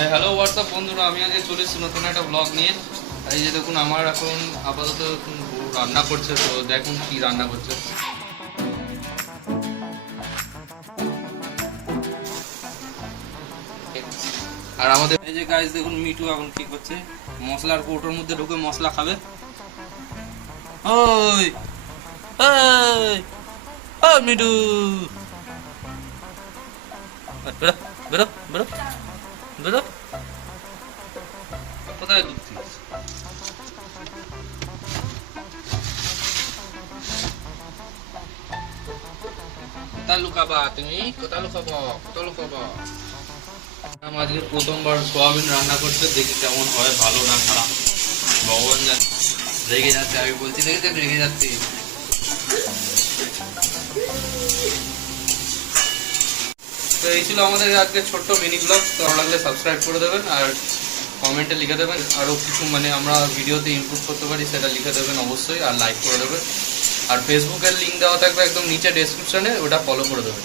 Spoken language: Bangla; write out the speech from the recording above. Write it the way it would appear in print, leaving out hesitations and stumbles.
হ্যাঁ, হ্যালো হোয়াটসঅ্যাপ বন্ধুরা, আমি আজকে চলে এসেছি নতুন একটা ব্লগ নিয়ে। এই যে দেখুন, আমার এখন আপাতত বউ রান্না করছে, তো দেখুন কি রান্না করছে। আর আমাদের এই যে গাইস দেখুন, মিঠু এখন কি করছে, মশলার কৌটোর মধ্যে ঢুকে মশলা খাবে। ওই ওই ও মিঠু, বেরো বেরো বেরো বেরো, কোথায় ঢুকছিস? কোথায় লুকাবা তুমি? কোথায় লুকাবো? কোথায় লুকাবো? আমার আজকে প্রথমবার সোয়াবিন রান্না করতে, দেখি কেমন হয়, ভালো না খারাপ ভগবান জানে। রেগে যাচ্ছে, আমি বলছি দেখেছেন রেগে যাচ্ছি। তো এই ছিল আমাদের আজকে ছোট্ট মিনি ব্লগ। তো ভালো লাগলে সাবস্ক্রাইব করে দেবেন আর কমেন্টে লিখে দেবেন আরও কিছু, মানে আমরা ভিডিওতে ইমপ্রুভ করতে পারি সেটা লিখে দেবেন অবশ্যই, আর লাইক করে দেবেন। আর ফেসবুকের লিঙ্ক দেওয়া থাকবে একদম নিচে ডেসক্রিপশনে, ওটা ফলো করে দেবেন।